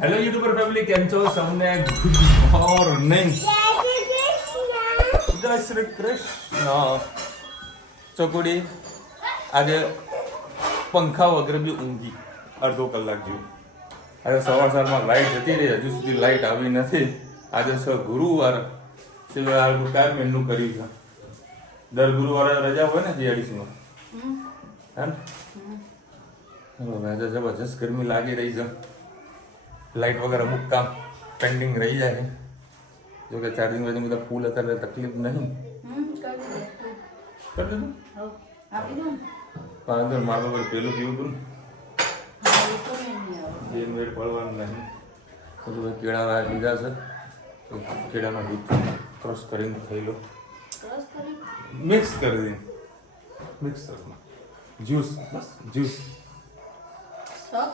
Hello YouTuber family, કેમ છો? સૌને ગુડ મોર્નિંગ. જય શ્રી કૃષ્ણ. ચોકુડી આજે પંખા વગર બી ઊંઘી અડધો કલાક જેવું. આજે સવારમાં લાઈટ જતી રહી, હજુ સુધી લાઈટ આવી નથી. આજે છે ગુરુવાર, સિવાય આ કયા મહિનું કર્યું છે. દર ગુરુવારે રજા હોય ને જીઆડીસીમાં, એમ આજે જબરજસ્ત ગરમી લાગી રહી છે. લાઈટ વગર અમુક કામ પેન્ડિંગ રહી જાય. જો કે ચાર્જિંગ વાર્જિંગ બધા ફૂલ હતા એટલે તકલીફ નહીં. કરી દીધું પાણી મારું પર પેલું પીવું હતું ને 2 મિનિટ પડવાનું નહીં. બધું કેળા લીધા છે તો કેળાનો દૂધ ક્રશ કરીને ખાઈ લો. મિક્સ કરી દે, મિક્સરમાં જ્યુસ, બસ જ્યુસ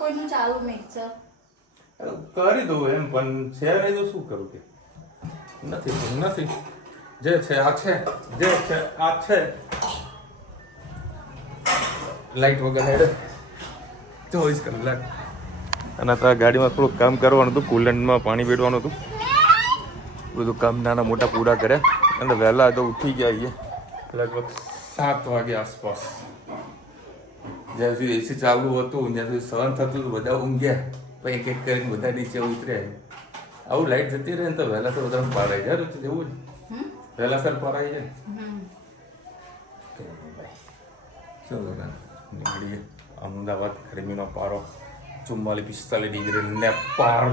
કોઈનું ચાલુ મિક્સર કરી દઉં એમ, પણ છે નહીં તો શું કરું કે નથી. જે છે આ છે, જે છે આ છે. લાઈટ વગર હેડે 24 કલાક. અને અત્યારે ગાડીમાં થોડુંક કામ કરવાનું હતું, કુલન્ટમાં પાણી વેડવાનું હતું. બધું કામ નાના મોટા પૂરા કર્યા અને વહેલા તો ઉઠી ગયા છીએ લગભગ 7 વાગે આસપાસ. જ્યાં સુધી એસી ચાલુ હતું ત્યાં સુધી સહન થતું હતું, બધા ઊંઘ્યા. પછી એક એક કરીને બધા નીચે ઉતર્યા. આવું લાઈટ જતી રહે ને તો વહેલા તો બધા પારાઈ જાય. એવું જ વહેલા સર પારાઈ જાય. ચલો નીકળીએ. અમદાવાદ ગરમીનો પારો 44-45 ડિગ્રી નેપાળ.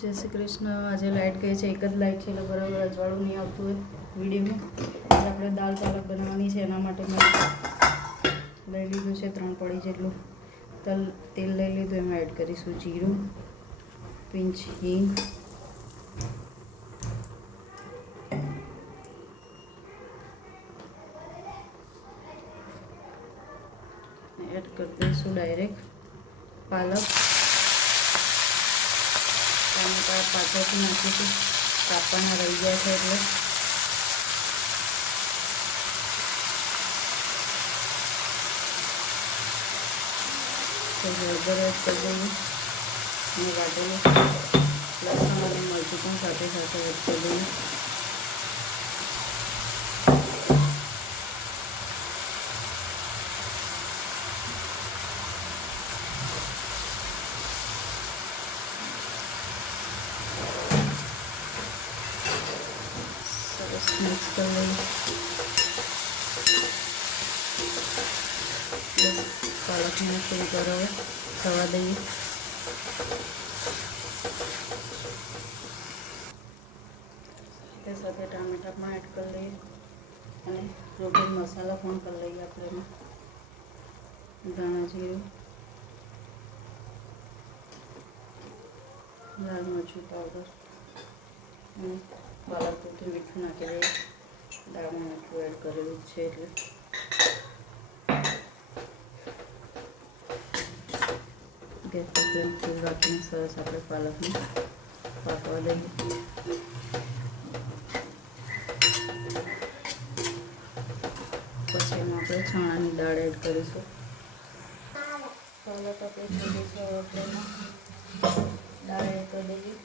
જય શ્રી કૃષ્ણ. આજે લાઇટ ગઈ છે, એક જ લાઇટ છે એટલે બરાબર અજવાળું નહીં આવતું હોય વિડીયોમાં. આજે આપણે દાળ પાલક બનાવવાની છે, એના માટે મેં લઈ લીધું છે 3 પડી જેટલું તેલ લઈ લીધું. એમાં એડ કરીશું જીરું, પિંચ હિંગ, એડ કરી દઈશું ડાયરેક્ટ પાલક. ટામેટા પાછળથી નાખીશું, કાપવાના રહી ગયા છે એટલે. તો હળદર એડ કરી દઈએ અને વાટેલું લસણ અને મરચું પણ સાથે સાથે એડ કરી દઈએ. સરસ મિક્સ કરી લઈએ. પાલકને થોડી વાર થવા દઈએ. સાથે સાથે ટામેટા પણ એડ કરી લઈએ અને રોટી મસાલા પણ કરી લઈએ આપણે એમાં. ધાણા જીરું, લાલ મરચું પાવડર અને પાલક પૂરતું મીઠું નાખી દઈએ. દાળમાં મીઠું એડ કરેલું છે એટલે. ગેસની ફ્લેમ ફૂલ રાખીને સરસ આપણે પાલકને પાકવા દઈએ. પછી એમાં આપણે ચણાની દાળ એડ કરીશું. પાલક આપણે છોડીશું, આપણે એમાં દાળ એડ કરી દઈએ.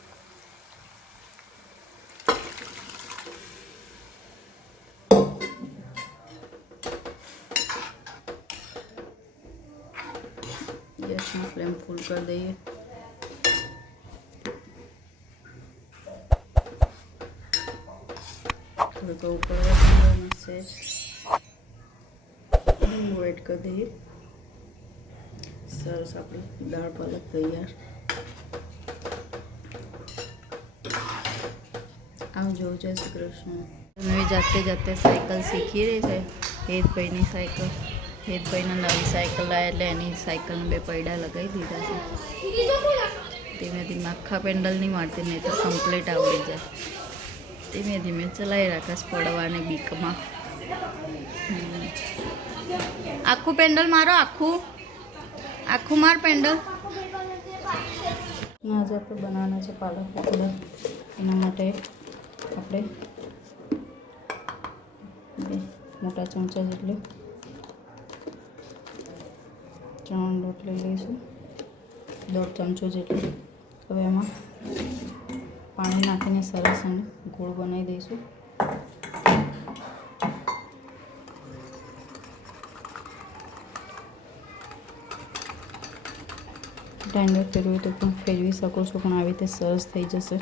ગેસની ફ્લેમ ફૂલ કરી દઈએ. થોડુંક ઉપર સેજ લીંબુ એડ કરી દઈએ. સરસ આપણી દાળ પાલક તૈયાર. આવજો. જય શ્રી કૃષ્ણ. મેં જાતે સાયકલ શીખી રહી છે. હેતભાઈની સાયકલ, હેતભાઈને નવી સાયકલ લાવ્યા એટલે એની સાયકલને 2 પૈડા લગાવી દીધા છે. ધીમે ધીમે આખા પેન્ડલ નહીં મારતી, નહીં તો કમ્પ્લીટ આવડી જાય. ધીમે ધીમે ચલાવી રાખસ પડવાની બીકમાં. આખું પેન્ડલ મારો, આખું માર પેન્ડલ. આજે આપણે બનાવવાના છે પાલક પકોડા. એના માટે આપણે 2 મોટા ચમચા જેટલી ચણાનો લોટ લઈ લઈશું. 1.5 ચમચો જેટલું. હવે એમાં પાણી નાખીને સરસ અને ગોળ બનાવી દઈશું. ગ્રાઇન્ડર ફેરવું તો પણ ફેરવી શકો છો, પણ આવી રીતે સરસ થઈ જશે.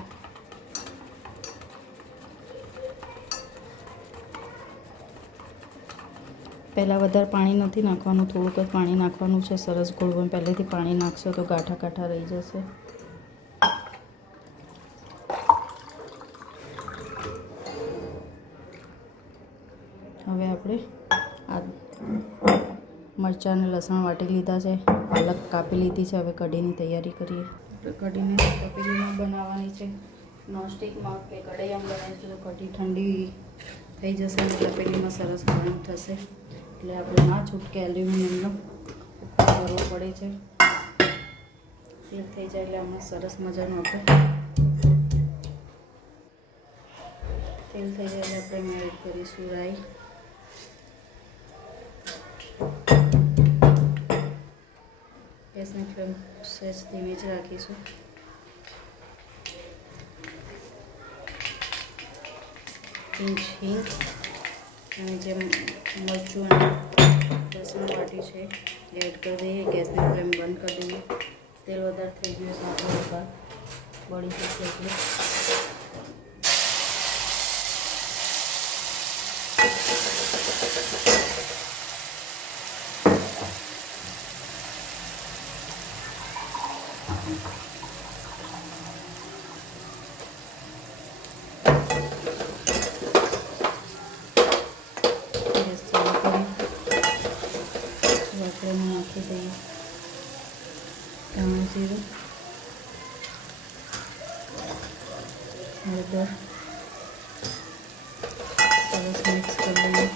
પહેલાં વધારે પાણી નથી નાખવાનું, થોડુંક જ પાણી નાખવાનું છે. સરસ ગોળ પણ પહેલેથી પાણી નાખશો તો ગાંઠા ગાંઠા રહી જશે. હવે આપણે આ મરચાં અને લસણ વાટી લીધા છે, પાલક કાપી લીધી છે. હવે કઢીની તૈયારી કરીએ. કઢીને તપેલીમાં બનાવવાની છે. નોનસ્ટિકમાં કે કઢાઈમાં બનાવીશું તો કઢી ઠંડી થઈ જશે અને તપેલીમાં સરસ ગરમ થશે. એટલે આપણે ના છૂટકે એલ્યુમિનિયમનો ઉપયોગ કરવો પડે છે. એક થઈ જાય એટલે આમાં સરસ મજાનું આપણે તેલ થઈ જાય એટલે આપણે એડ કરીશું રાઈ. ગેસની ફ્લેમ સહેજ ધીમી જ રાખીશું. હિંગ અને જે મરચું અને લસણ વાટી છે એડ કરી દઈએ. ગેસની ફ્લેમ બંધ કરી દઈએ. તેલ વધારે થઈ ગયું છે, આપણે બળી જશે એટલે નાખી દઈએ ધાણા જીરું, હળદર, સરસ મિક્સ કરી દઈએ.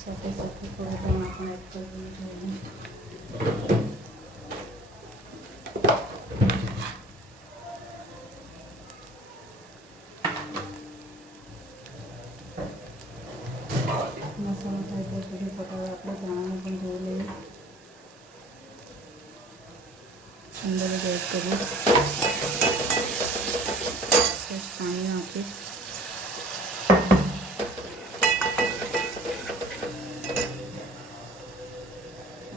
સાથે સાથે થોડું ધાણા પણ એડ કરી દઈએ. મસાલા થાય ત્યાં સુધી પકાવે. આપણે ધાણાને પણ ધોઈ લઈએ. અંદર જ એડ કરીએ. પાણી નાખીએ.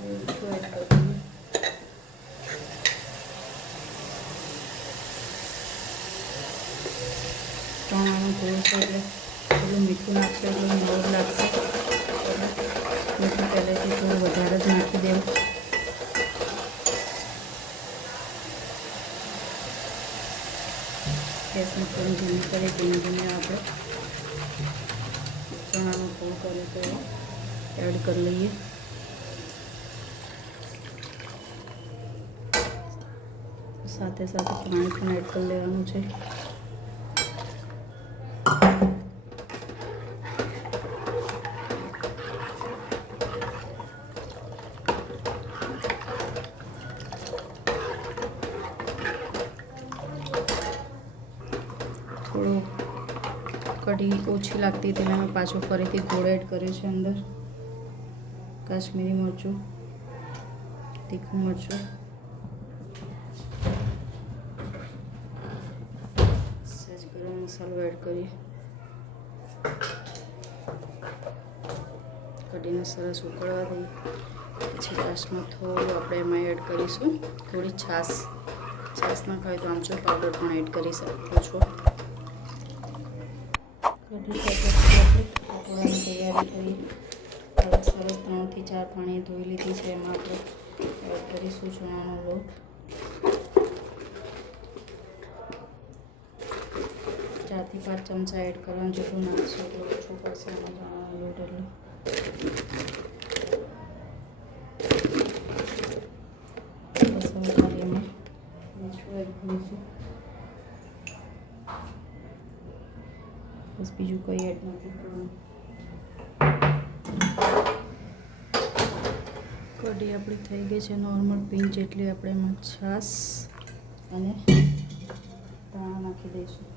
મીઠું એડ કરી દઈએ. ચણાનું થોડું છે એટલે થોડું મીઠું નાખશે એટલે મોર લાગશે. મીઠું પહેલેથી થોડું વધારે જ નાખી દેવું. ગેસની ફ્લેમ ધીમી કરી ધીમે ધીમે આપણે ચણાનું થોડું કર્યું તો એડ કરી લઈએ. સાથે સાથે પાણી પણ એડ કરી લેવાનું છે. થોડું કઢી ઓછી લાગતી હતી એટલે મેં પાછું ફરીથી ગોળ એડ કર્યો છે. અંદર કાશ્મીરી મરચું, તીખું મરચું, સહેજ ગરમ મસાલો એડ કરીએ. કઢીને સરસ ઉકળવા દઈએ. પછી લાસ્ટમાં થોડું આપણે એમાં એડ કરીશું થોડી છાશ. છાશ ના ખાય તો આમચૂર પાવડર પણ એડ કરી શકો છો. કઢી સાથે આપણે પકોડાની તૈયારી કરી. સરસ 3 થી 4 પાણી ધોઈ લીધી છે. એમાં આપણે એડ કરીશું ચણાનો લોટ. 4 થી 5 ચમચા એડ કરવાનું. જેટલું નાખશો એટલું ઓછું પડશે એમાં ચણાનો લોટ એટલે. બસ હવે ખાલી એમાં મીઠું એડ કરીશું. બસ બીજું કંઈ એડ નથી કરવાનું. કઢી આપણી થઈ ગઈ છે નોર્મલ પિંચ જેટલી. આપણે એમાં છાશ અને ધાણા નાખી દઈશું.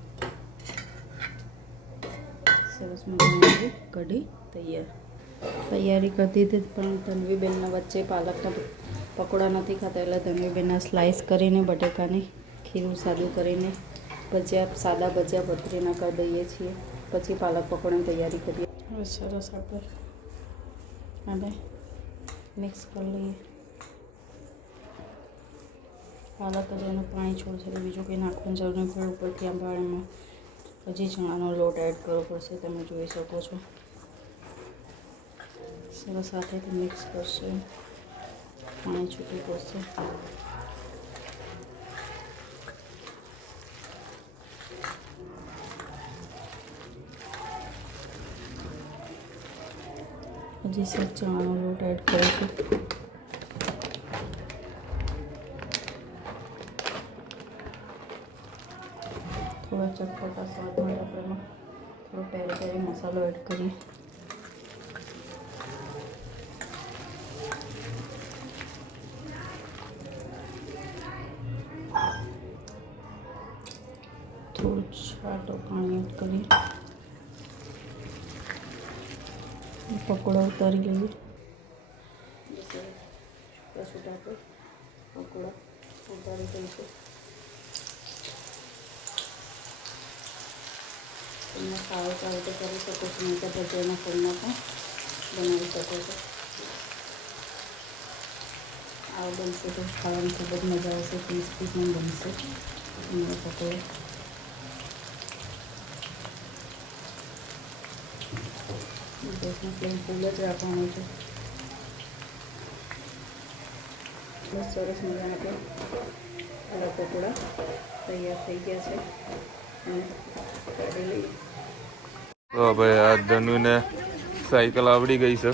સરસ મજાની કઢી તૈયારી કરી દીધી પણ ધનવીબેનના વચ્ચે પાલકના પકોડા નથી ખાતા એટલે ધનવીબેનના સ્લાઇસ કરીને બટેકાની ખીરું સાદું કરીને ભજીયા સાદા ભજીયા ભત્રીના કરી દઈએ છીએ. પછી પાલક પકોડાની તૈયારી કરીએ. હવે સરસ આપણે આને મિક્સ કરી લઈએ. પાલક જ એનું પાણી છોડશે એટલે બીજું કંઈ નાખવાની જરૂર નહીં પડે. ઉપરથી આ પાણીમાં હજી ચણાનો લોટ એડ કરવો પડશે. તમે જોઈ શકો છો. સરસ સાથેથી મિક્સ કરશે. પાણી છૂટું પડશે. હજી સહેજ ચણાનો લોટ એડ કરીશું. થોડા ચટપટા સ્વાદ માટે આપણે એમાં થોડો પેરી પેરી મસાલો એડ કરીએ. થોડું છાંટો પાણી એડ કરીએ. પકોડા ઉતારી લઈએ. છૂટા આપણે પકોડા ઉતારી દઈશું. તમે ખાવ તો રીતે કરી શકો છો. નહીં તો ભજીયાના ફળમાં પણ બનાવી શકો છો. આવું બનશે તો ખાવાની ખૂબ જ મજા આવશે. ક્રિસ્પી પણ બનશે તમારો પકોડો. ગેસની ફ્લેમ ફૂલ જ રાખવાનું છે. બસ સરસ મજાના આપણે આલા પકોડા તૈયાર થઈ ગયા છે. અને કાઢી લઈએ. તો ભાઈ આ ધનુને સાયકલ આવડી ગઈ છે.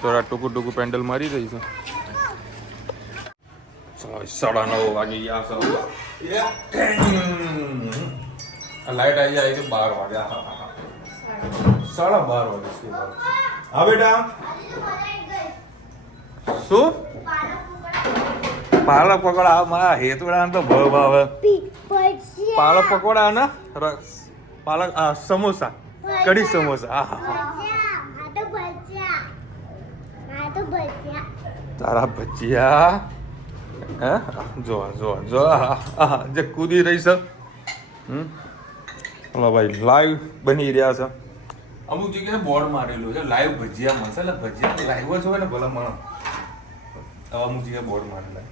થોડા ટૂંકું ટૂંકું પેન્ડલ મારી રહી છે. 9:30 વાગી ગયા છે. લાઈટ આવી જાય તો 12 વાગ્યા. 12:30 વાગે. હા બેટા શું પાલક પકોડા મારા હેતવડા તો ભાવ આવે. પાલક પકોડા ને પાલક સમોસા કઢી સમોસા. તારા ભજીયા હે જો જો જો જે કૂદી રહી છે. હલો ભાઈ લાઈવ બની રહ્યા છે. અમુક જગ્યાએ બોર્ડ મારેલું છે લાઈવ ભજીયા મસાલા ભજીયા લાઈવ જ હોય ને ભલા માણસ. અમુક જગ્યાએ બોર્ડ મારેલા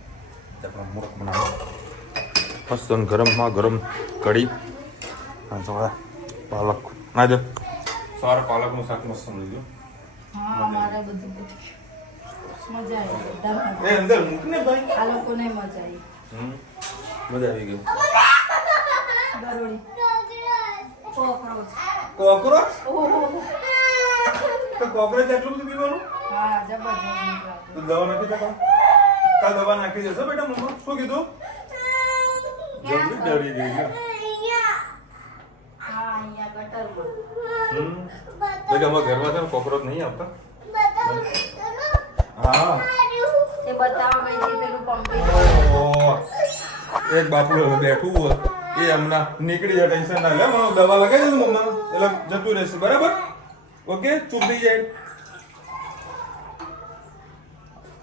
આપણે મૂર્ખ બનાવો. મસ્ત ગરમમાં ગરમ કઢી. હા તો પાલક ના દે સવારે પાલકનું શાક મસ્ત મળી ગયું. મજા આવી. એ અંદર મૂક ને ભાઈ. આ લોકોને મજા આવી. મજા આવી ગઈ. બરોડી કોકરોચ. કોકરોચ? તો કોકરોચ એટલું બધું પીવાનું? હા જબરજસ્ત. તો દવા નાખી દે. કાલ દવા નાખી દેશો બેટા. મમ્મા શું કીધું? જલ્દી ડરી ગઈ છે. હા અહીંયા ગટરમાં. એટલે અમારા ઘરમાં છે ને કોકરોચ નહીં આવતા. હા એ બતાવવા ગઈ હતી પેલું પંપી. એક બાપુ બેઠું હોય એ હમણાં નીકળી જાય. ટેન્શન ના લે. મને દવા લગાવી દે મમ્મા એટલે જતું રહેશે. બરાબર? ઓકે ચૂપ થઈ જાય.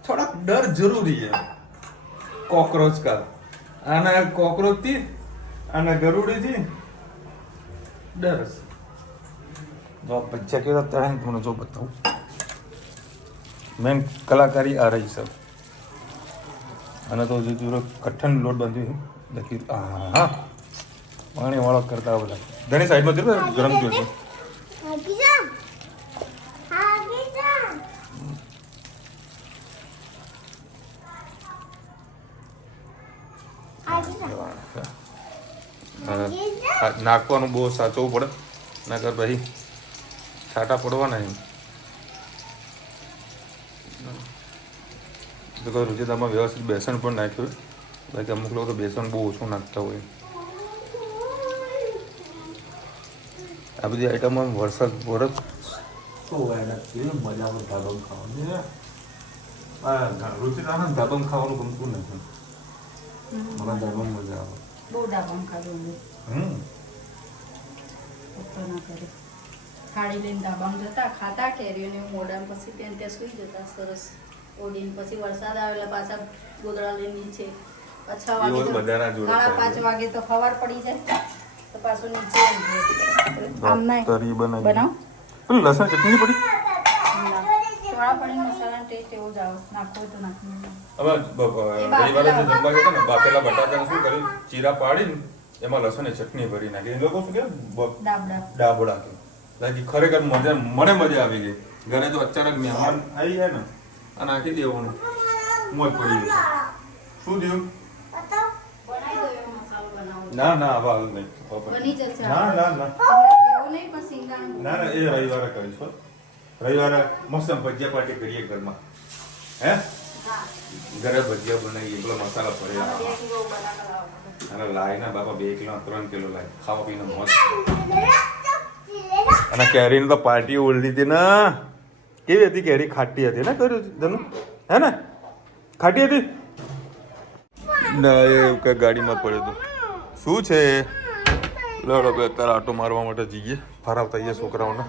થોડાક ડર જરૂરી છે કોકરોચ કા. આના કોકરોચ થી આના ગરુડી થી ડર છે. જો ભજીયા કેવા તળાઈ તમને જો બતાવું. મેન કલાકારી આ રહી છે. અને તો જો કઠણ લોટ બાંધ્યું લખી. હા પાણી વાળો કરતા બધા ઘણી સાઈડમાં જોયું ગરમ જોયું. નાખવાનું બહુ સાચવવું પડે નકર પછી છાંટા પડવાના એમ. રૂચિતામાં વ્યવસ્થિત બેસન પણ નાખ્યું. બાકી અમુક લોકો તો બેસન બહુ ઓછું નાખતા હોય. આ બધી આઈટમમાં વરસાદ વરસ શું હોય કેવી મજા આવે ધાબમ ખાવાની. રૂચિતામાં ધાબમ ખાવાનું ગમતું નથી. મને ડાબામાં મજા આવે. બહુ ડાબામાં ખાધું હમ પપ્પા ના કરે ખાડી લઈને ડાબામાં જતા ખાતા કેરીઓને મોઢામાં પછી ત્યાં ત્યાં સૂઈ જતા સરસ ઓડીને પછી વરસાદ આવે એટલે પાછા ગોદડા લઈને નીચે 6 વાગે એવું બધાના જોડે 5:30 વાગે તો સવાર પડી જાય તો પાછું નીચે આમ નહીં તરી બનાવી બનાવ પેલું લસણ ચટણી પડી થોડા પડી મસાલાનો ટેસ્ટ એવો જ આવે નાખો તો નાખી હવે રવિવારે જે જમવા ગયા હતા ને બાફેલા બટાકાને શું કર્યું ચીરા પાડીને એમાં લસણની ચટણી ભરી નાખી એ લોકો શું કે ડાબડા ડાબોડા કે લાગી ખરેખર મજા મને મજા આવી ગઈ ઘરે તો અચાનક મહેમાન આવી જાય ને આ નાખી દેવાનું મોજ પડી ગઈ શું થયું બનાવી દો એવો મસાલો બનાવો ના ના હવે હાલ નહીં બની જશે ના ના ના એવું નહીં પણ સિંગાણ ના ના એ રવિવારે કરીશ હો. રવિવારે મસ્ત ભજીયા પાર્ટી કરીએ ઘરમાં હે હા ઘરે ભજીયા બનાવીએ પેલો મસાલા ભરેલા 2 કિલો બટાકા લાવો અને લાય ના બાપા 2 કિલો 3 કિલો લાય ખાવા પીને મોજ અને કેરીની તો પાર્ટી ઓળી હતી ને કેવી હતી કેરી ખાટી હતી ને કર્યું ધનુ હે ને ખાટી હતી ના એ કઈ ગાડીમાં પડ્યું હતું શું છે લડો બે અત્યારે આટો મારવા માટે જઈએ ફરાવતા આવીએ છોકરાઓને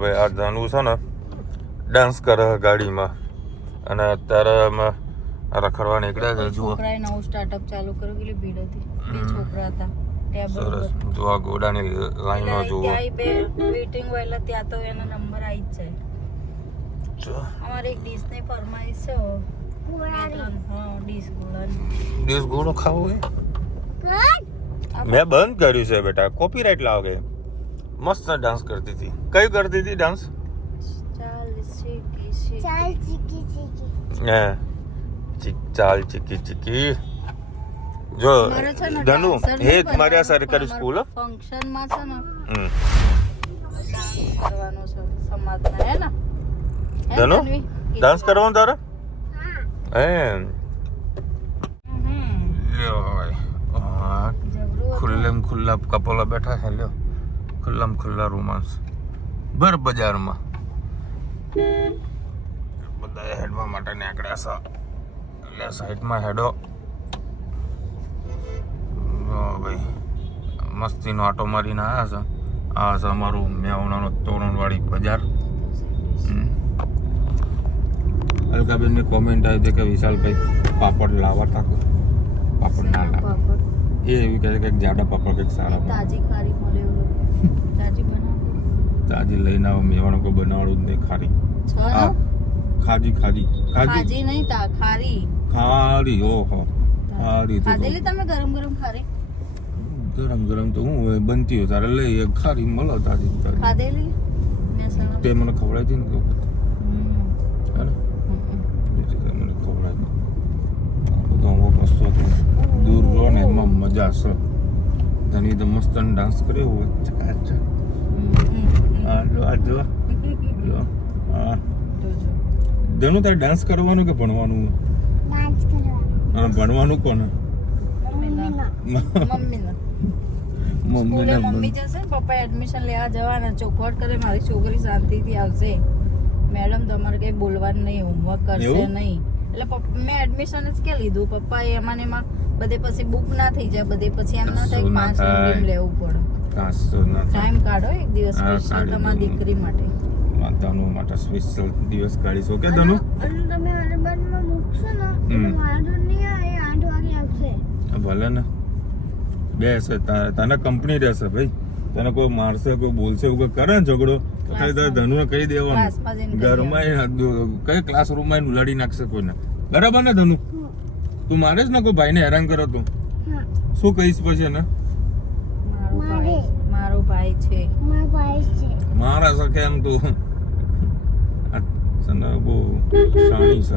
ભાઈ આ ધનુ છે ને ડાન્સ કરે ગાડીમાં અને અત્યારે અમે રખડવા નીકળ્યા છે જુઓ છોકરાએ નવું સ્ટાર્ટઅપ ચાલુ કર્યું કેટલી ભીડ હતી 2 છોકરા હતા ટેબલ સરસ જો આ ઘોડાની લાઈનો જુઓ ત્યાં બે વેટિંગ હોય એટલે ત્યાં તો એનો નંબર આવી જ જાય અમારે એક ડીશ ની ફરમાઈશ છે હા ડીશ ઘોડાની ડીશ ઘોડો ખાવો હોય મેં બંધ કર્યું છે બેટા કોપીરાઇટ લાગે મસ્ત ડાન્સ કરતી હતી કયું કરતી હતી ડાન્સ ચાલ ચીકી ચીકી જો ધનુ હે તમારી આ સરકારી સ્કૂલ ફંક્શન માં છે ને હમ ડાન્સ કરવાનો છે સમાજના હે ને ધનુ ડાન્સ કરવાનો તારે હે ખુલ્લેમ ખુલ્લા કપલો બેઠા છે લ્યો ખુલ્લામ ખુલ્લા રોમાંસ ભર બજારમાં બધા હેડવા માટે નીકળ્યા છે એટલે સાઈડમાં હેડો ભાઈ મસ્તીનો આટો મારીને આવ્યા છે આ છે અમારું મેવણાનો તોરણવાળી બજાર અલકાબેનની કોમેન્ટ આવી હતી કે વિશાલભાઈ પાપડ લાવવા થાકો પાપડ ના લાવ એ એવી કહે કે જાડા પાપડ કંઈક સારા તાજી ખારી મળે તાજી બનાવો તાજી લઈને આવો મેવાણો કોઈ બનાવડું જ નહીં ખારી હા ખાજી ખાજી ખાજી નહીં તા ખારી ખારી ઓહો ખારી તો ખાધેલી તમે ગરમ ગરમ ખારી ગરમ ગરમ તો હું હોય બનતી હોય તારે લઈ ખારી મળો તાજી તાજી ખાધેલી મહેસાણા તે મને ખવડાવી હતી ને હે ને મને ખવડાવી બધું અમુક વસ્તુ હતું દૂર રહો ને એમાં મજા છે ધની તો મસ્ત ડાન્સ કર્યો હોય ચકાચક આ જો હા ધનુ તારે ડાન્સ કરવાનું કે ભણવાનું અને ભણવાનું કોને મમ્મી જશે ને પપ્પા એડમિશન લેવા જવાના ચોખવટ કરે મારી છોકરી શાંતિથી આવશે મેડમ તમારે કઈ બોલવાનું નહીં હોમવર્ક કરશે નહીં એટલે મેં એડમિશન જ કે લીધું પપ્પા એમાં ને એમાં બધે પછી બુક ના થઈ જાય બધે પછી એમ ના થાય 5 મિનિટ લેવું પડે ટાઈમ કાઢો એક દિવસ સ્પેશિયલ તમારી દીકરી માટે માતાનો માટે સ્પેશિયલ દિવસ કાઢીશ ઓકે ધનુ અને તમે અરબાનમાં મૂકશો ને તો મારો નહીં આવે 8 વાગે આવશે ભલે ને બેસે તને કંપની રહેશે ભાઈ તને કોઈ મારશે કોઈ બોલશે એવું કરે ને ઝઘડો તો તારે ધનુને કહી દેવાનું ઘરમાં કઈ ક્લાસરૂમમાં એને ઉલાડી નાખશે કોઈને બરાબર ને ધનુ તું મારે જ ને કોઈ ભાઈને હેરાન કરો તું શું કહીશ પછી ને મારો ભાઈ છે મારા સકે એમ તો બહુ શાણી છે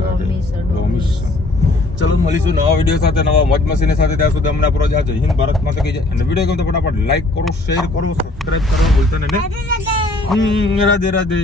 ચલો મળીશું નવા વિડીયો સાથે નવા મોજ મસ્તી સાથે ત્યાં સુધી હમણાં પ્રો જય હિન્દ ભારત માતા કી જય અને વિડીયો ગમે તો ફટાફટ લાઈક કરો શેર કરો સબસ્ક્રાઇબ કરવા ભૂલતા નહીં રાધે રાધે